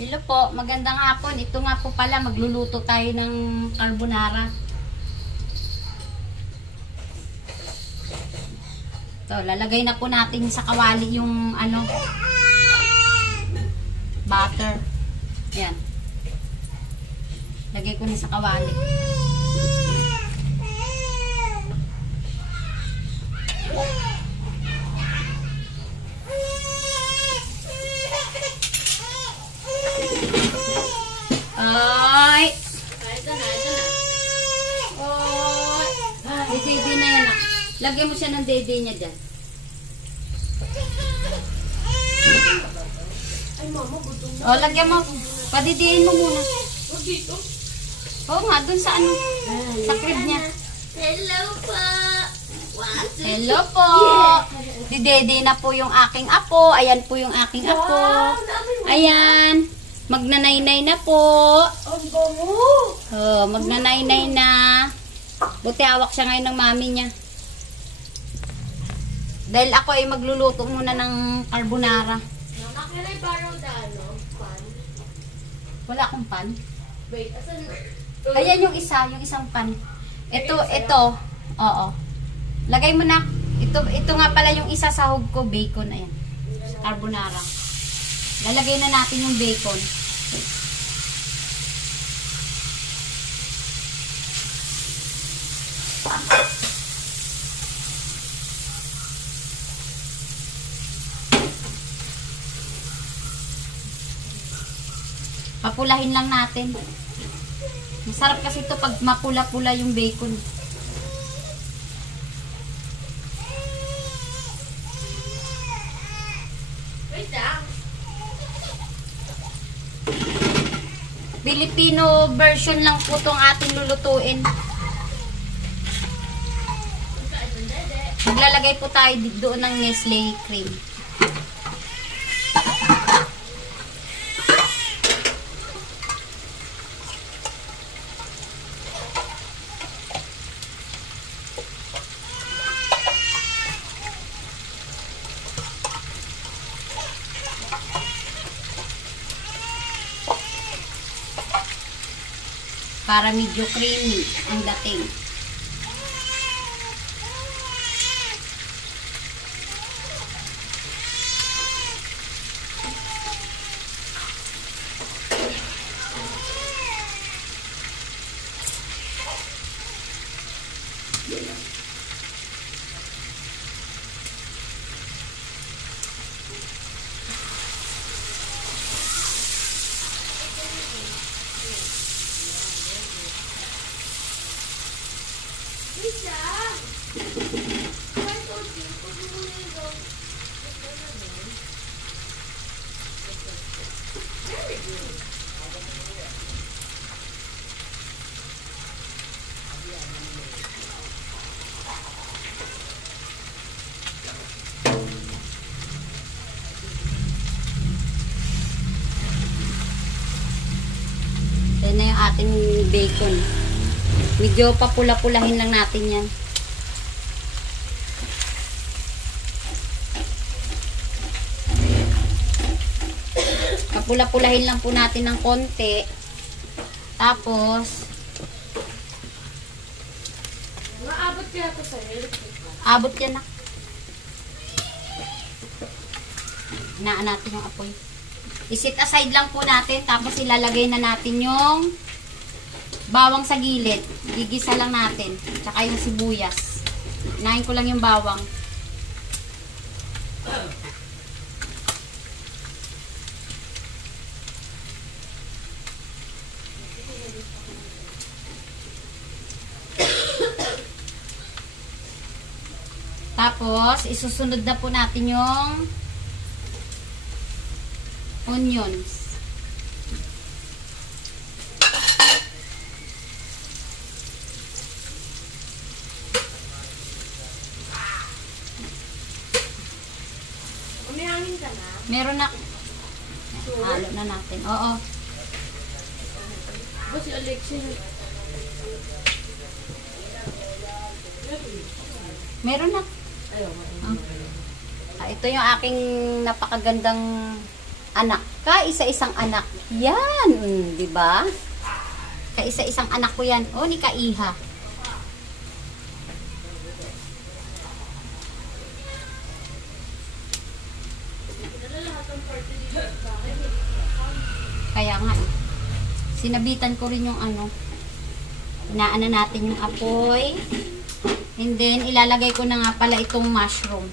Hello po, magandang hapon. Ito nga po pala, magluluto tayo ng carbonara. Ito, lalagay na po natin sa kawali yung butter. Ayan. Lagay ko na sa kawali. Ay! Ito na. Ay! Dede na yan. Lagyan mo siya ng dede niya dyan. Ay, mama, gutom na. O, lagyan mo. Padidiin mo muna. Huwag dito. Oo nga, dun sa sa crib niya. Hello po. Hello po. Didede na po yung aking apo. Ayan po yung aking apo. Ayan. Magnanaynay na po. Ang bango. Oh, magnanaynay na. Buti hawak siya ngayon ng mami niya. Dahil ako ay magluluto muna ng carbonara. Nakakilay parang pan. Wala akong pan. Wait, asan? Ayan yung isang pan. Ito. Oo. Lagay mo na. Ito nga pala yung isa sahog ko, bacon. Ayan. Carbonara. Lalagay na natin yung bacon. Papulahin lang natin. Masarap kasi ito pag mapula-pula yung bacon. Wait lang. Filipino version lang po itong ating lulutuin. Maglalagay po tayo doon ng Nestle cream. Para medyo creamy ang dating. Wait lang. I told you, pag mo muna yung dog. Very good. Yan na yung ating bacon. Medyo papula-pulahin lang natin yan. Papula-pulahin lang po natin ng konti. Tapos, Maabot kaya ito sa'yo? abot yan na. Hinaan natin yung apoy. I-set aside lang po natin. Tapos ilalagay na natin yung bawang sa gilid. Gigisa lang natin. Tsaka yung sibuyas. Hinahin ko lang yung bawang. Tapos, isusunod na po natin yung onions. Umihangin ka na? Meron na. Halo na natin. Oo. Boss, si Alexia. Meron na. Ayaw. Ito yung aking napakagandang anak ka, isa-isang anak. Yan, di ba? Kaisa-isang anak ko yan. O, ni Kaiha. Kaya nga eh. Sinabitan ko rin yung ano. Inaano natin yung apoy. And then, ilalagay ko na nga pala itong mushroom.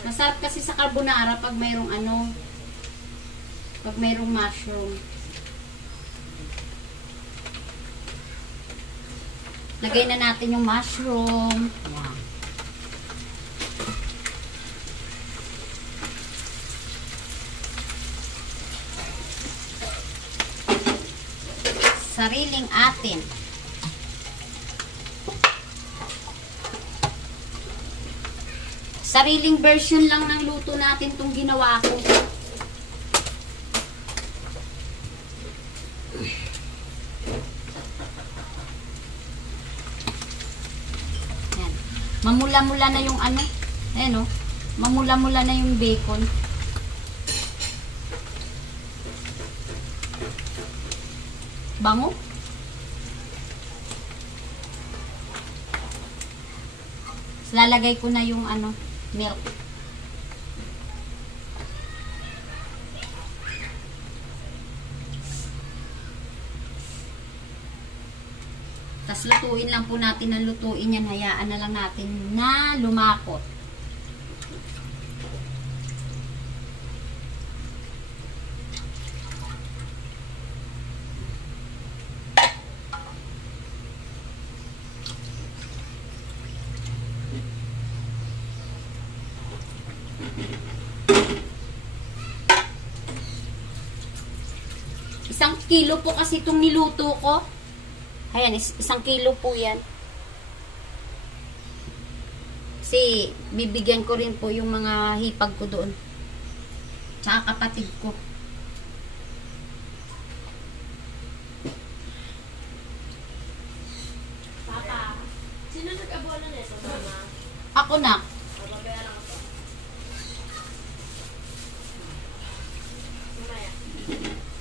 Masarap kasi sa carbonara pag mayroong ano, pag mayroong mushroom. Lagay na natin yung mushroom. Yan. Sariling atin. Sariling version lang ng luto natin itong ginawa ko. Yan. Mamula-mula na yung ano. Ayan o. Mamula-mula na yung bacon. Bango. Lalagay ko na yung ano, milk. Tapos lutuin lang po natin ang lutuin yan. Hayaan na lang natin na lumakot. Isang kilo po kasi itong niluto ko. Ayan, 1 kilo po yan. Kasi bibigyan ko rin po yung mga hipag ko doon. Tsaka kapatid ko. Papa, sino nag-abono nito, mama? Ako na. Babayaran ko. Mamaya.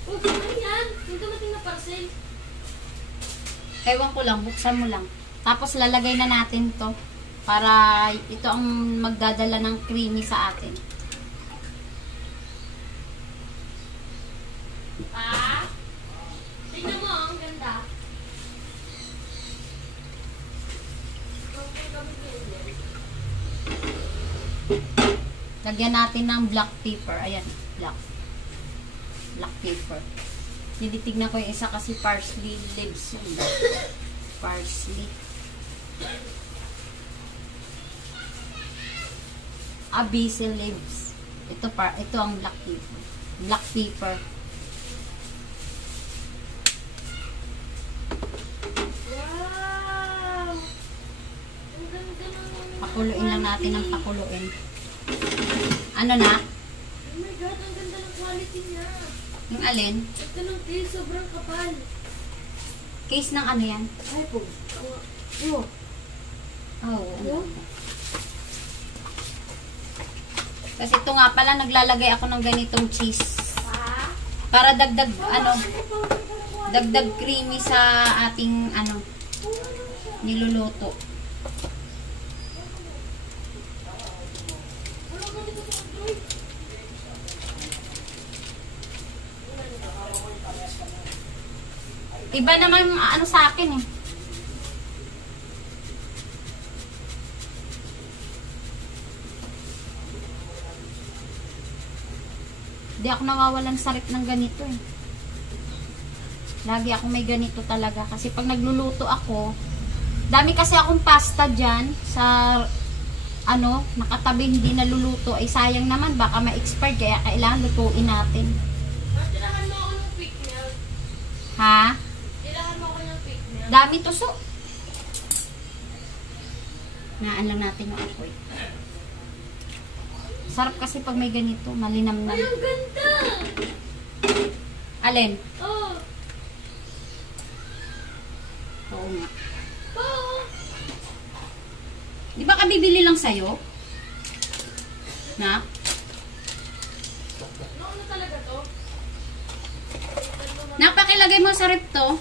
Huwag naman yan. Yung dumating na parcel. Ewan ko lang, buksan mo lang. Tapos lalagay na natin to para ito ang magdadala ng creamy sa atin. Pa? Tingnan mo, ang ganda. Okay, kami ganyan. Lagyan natin ng black pepper. Ayan, black pepper. Tinitignan ko yung isa kasi parsley leaves yun. Parsley. Basil leaves. Ito ang black pepper. Black pepper. Wow! Ang ganda ng... Pakuluin lang natin ng pakuluin. Ano na? Oh my God, ang ganda ng quality niya. Yung alin? Ito ng taste, sobrang kapal. Case ng ano yan? Ay po. Oh. Oh? Kasi ito nga pala, naglalagay ako ng ganitong cheese. Pa? Para dagdag, ano, dagdag creamy sa ating, ano, niluluto. Iba naman, ano sa akin eh. Hindi ako nawawalan sa rep ng ganito eh. Lagi ako may ganito talaga. Kasi pag nagluluto ako, dami kasi akong pasta dyan sa, ano, nakatabi hindi naluluto. Ay sayang naman, baka ma-expired. Kaya kailangan lutuin natin. Tirahan mo ako ng quick milk. Ha? Tirahan mo ako ng quick milk. Dami tuso. Naan lang natin yung apoy. Sarap kasi pag may ganito, malinamnam. Ay, ang ganda! Alin? Oh. Oo nga. Oo. Di ba kabibili lang sa'yo? Na? Ano talaga to? Napakilagay mo sa rep to.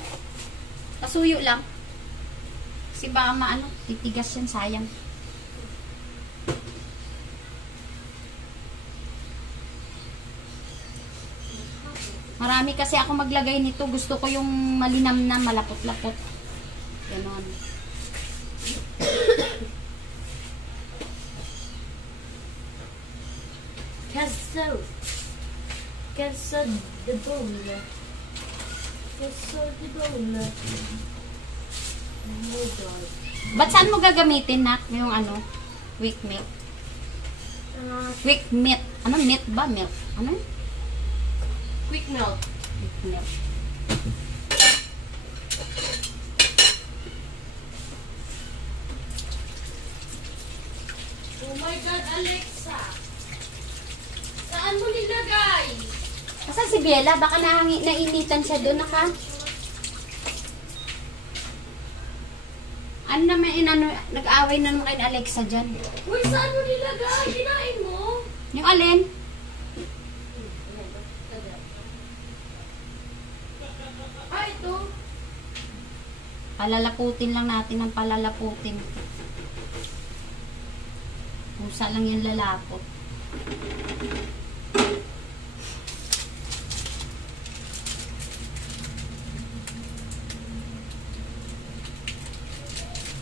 Pasuyo lang. Kasi baka maano, titigas yan, sayang. Marami kasi ako maglagay nito. Gusto ko yung malinamnam, malapot-lapot. Ganon. Queso de bola. Queso de bola. Oh my God. Ba't saan mo gagamitin, Nak? Yung ano? Quick milk. Quick milk. Ano? Milk ba? Milk. Ano? Quick milk. Quick milk. Oh my God, Alexa. Saan mo nilagay? Asa si Bella? Baka nainitan siya doon, naka. Ano naman, nag-away na naman kay Alexa dyan. Uy, saan mo nilagay? Kinain mo? Yung alin? Ah, ito. Palalaputin lang natin ng palalaputin. Pusa lang yung lalapot.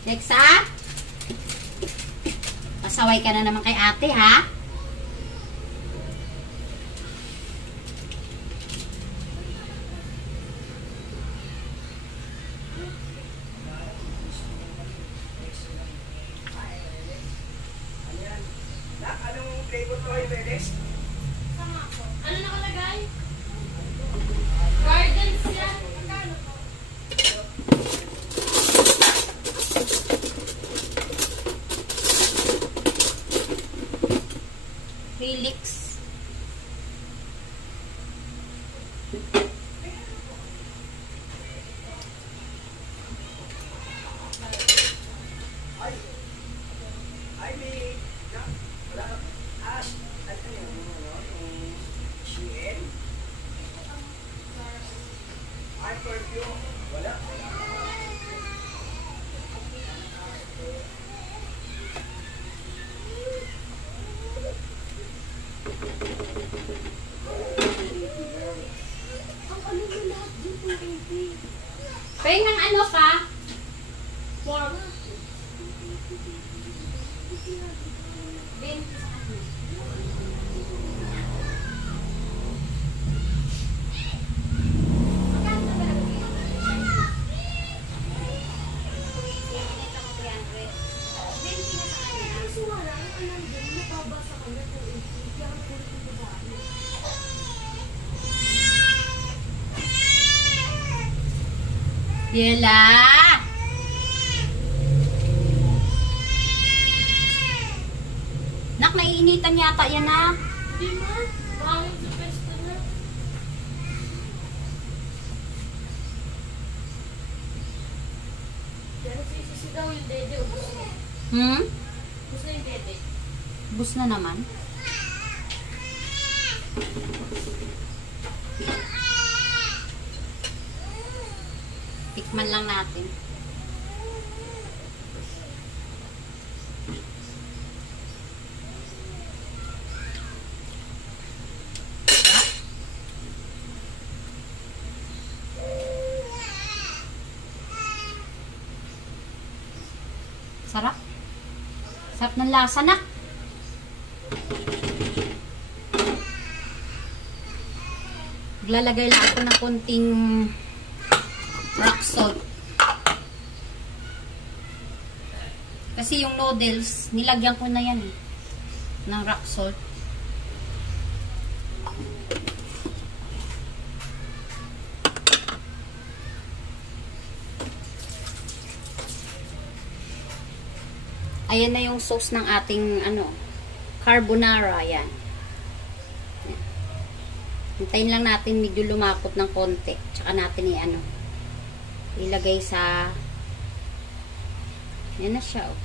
Alexa? Pasaway ka na naman kay ate, ha? Anong flavor to yung Bedex? Ano nakalagay? Gardens yan. Magkano po? Helix. Ay, may... Wala ka... Ash... Ano yun? Yung... Shein? Ay, perfume. Wala. Ang ano mo lahat dito, baby? Pengang ano ka? Mama. Ben, Kaso nga lang, ang alam din, nababasa ka na kung hindi. Kaya ang kulit ng babae. Bella! Nak, naiinitan yata yan, na. Hindi man. Mahangin sa pesta na. Pero sisisi daw yung dede. Ubus na. Hmm? Ubus na yung dede. Bus na naman. Tikman lang natin. Sarap. Sarap ng lasa, Nak. Maglalagay lang ako ng konting rock salt. Kasi yung noodles, nilagyan ko na yan eh, ng rock salt. Ayan na yung sauce ng ating carbonara. Yan. Hintayin lang natin medyo lumapot ng konti. Tsaka natin ilagay sa Yan na siya. Oh.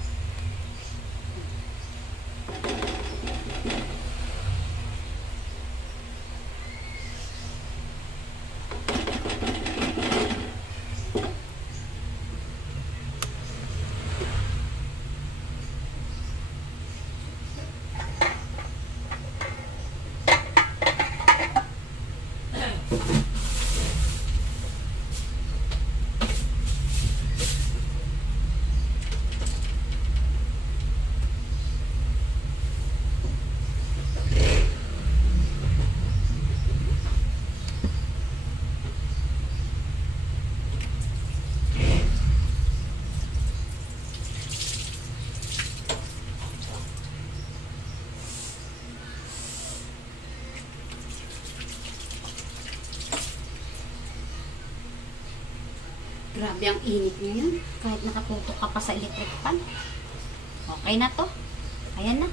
Grabe ang init ngayon. Kahit nakatutok ka pa sa electric fan. Okay na to. Ayan na.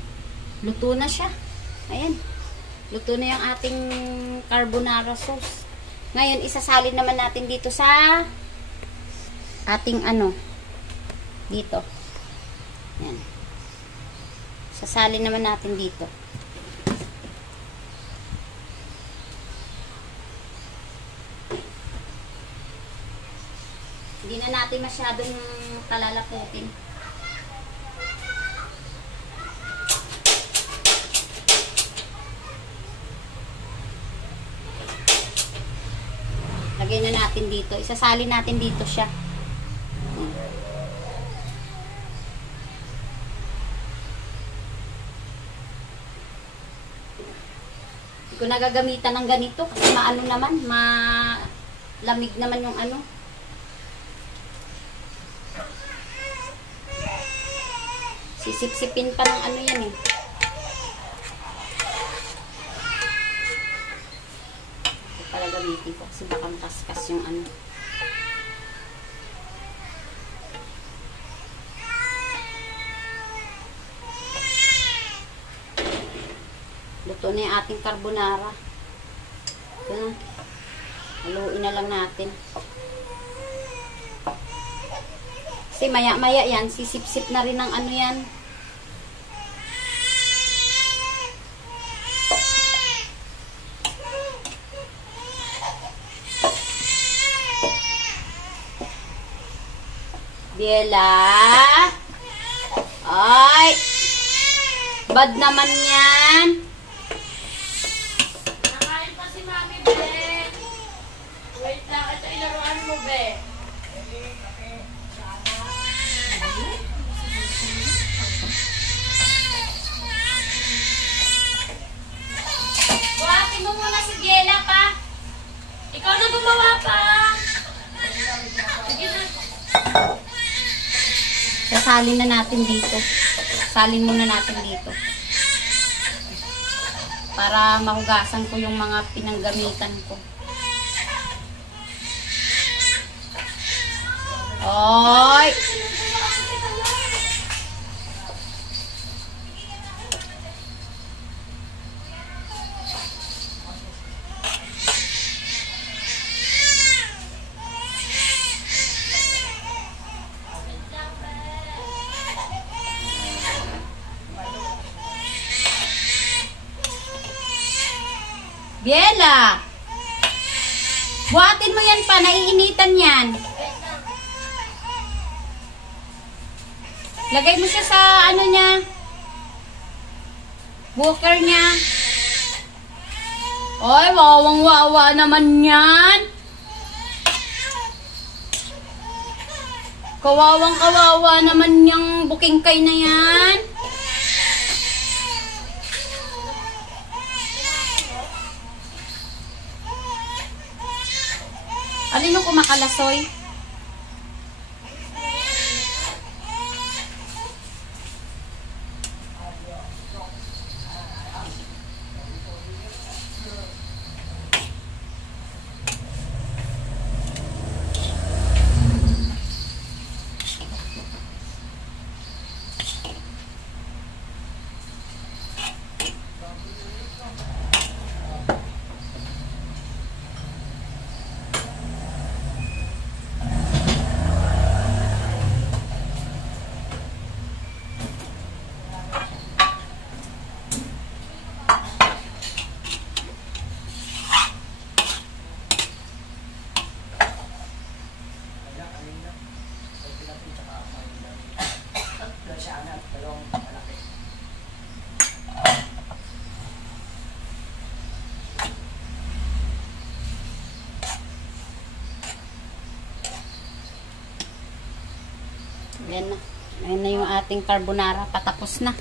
Luto na siya. Ayan. Luto na yung ating carbonara sauce. Ngayon, isasalin naman natin dito sa ating ano. Dito. Ayan. Sasalin naman natin dito. Hindi na natin masyadong palalaputin. Lagay na natin dito. Isasalin natin dito siya. Hindi ko nagagamitan ng ganito kasi maano naman, malamig naman yung ano. Sisip-sipin pa ng ano yan eh. Ito pala gamitin ko kasi baka makaskas yung ano. Luto na yung ating carbonara. Ito na. Haluin na lang natin. Kasi maya-maya yan, sisip-sip na rin ng ano yan. Bella. Ay. Bad naman yan. Nakain pa si Mami, be. Wait lang, ito ilaruan mo, be. Buhatin mo muna si Bella pa. Ikaw na gumawa pa. Sige na. Sasalin na natin dito. Salin muna natin dito. Para mahugasan ko yung mga pinanggamitan ko. Oy! Bella! Buhatin mo yan pa, naiinitan yan. Lagay mo siya sa ano niya. Walker niya. Oy, wawang-wawa naman yan. Kawawang-kawawa naman yung bukingkay na yan. Alin yung kumakalasoy? Yan na. Ayan na yung ating carbonara. Patapos na.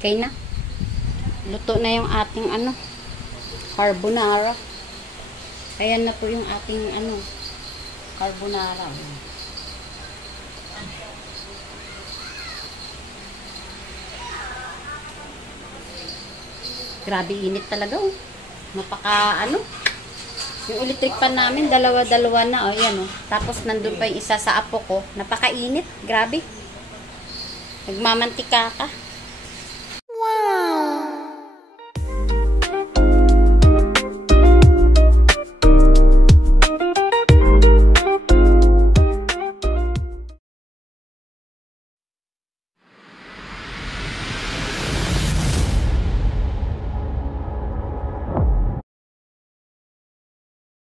Okay na. Luto na yung ating carbonara. Ayan na po yung ating carbonara. Grabe init talaga oh. Napaka yung electric pan namin dalawa-dalawa na oh, yan oh. Tapos nandun pa yung isa sa apo ko. Napakainit, grabe. Nagmamantika ka.